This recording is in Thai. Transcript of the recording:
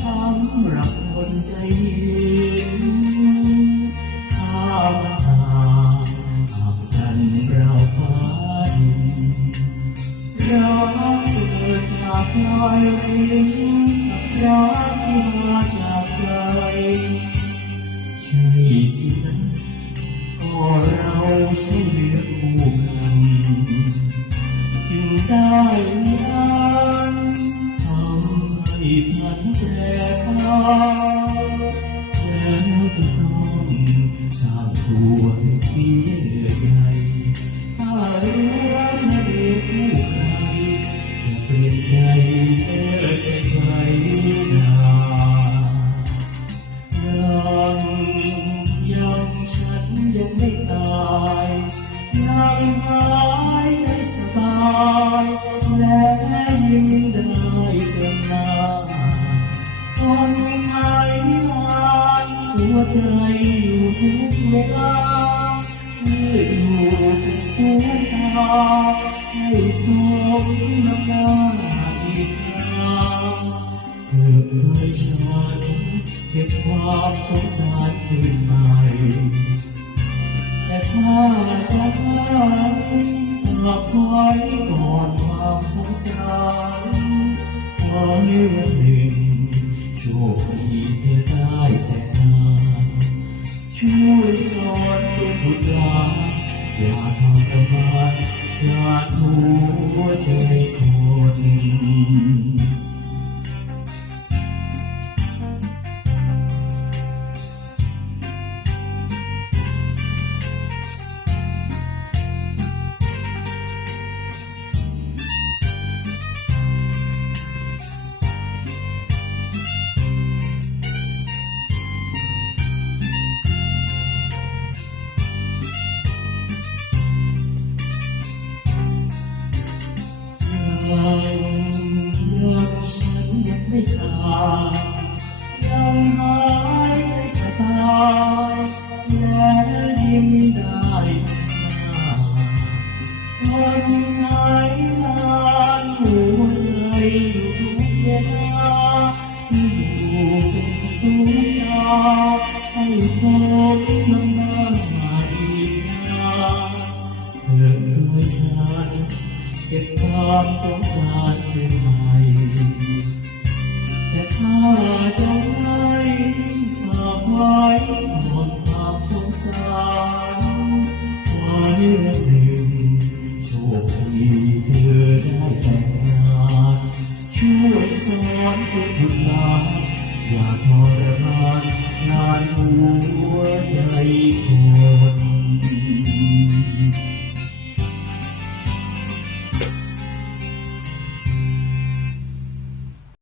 สำหรับคนใจดีข้ามต่างหักกันเราฟ้าดรักเกิดจากลอยลิ้นรักที่มาจากใจใช่สิสันก็เราใช่เลือกคู่กันจึงได้ำให้พันแปรพันแล้วก็ต้องสร้างตัวให้ ใจอยู่ทุกเวลาเมื่ออยู่เป็นหัวตาให้สมน้ำหน้าอีกครั้งเธอเคยฉันเก็บความสงสารคืนใหม่แต่ถ้าจะให้ฝากไว้ก่อนความสงสารวันวันหนึ่ สอนเป็นบุตรหลานอย่าทำประมาอย่าหัวใบน้ำตาไหลเธอด้วยฉันเก็บความสงสารไว้แต่ถ้าให้ฝากไว้หมดความสงสารไว้วันหองโชคดีเธอได้แต่งานช่วยสอนคนหยุลาอยาทมาน non lúa đầy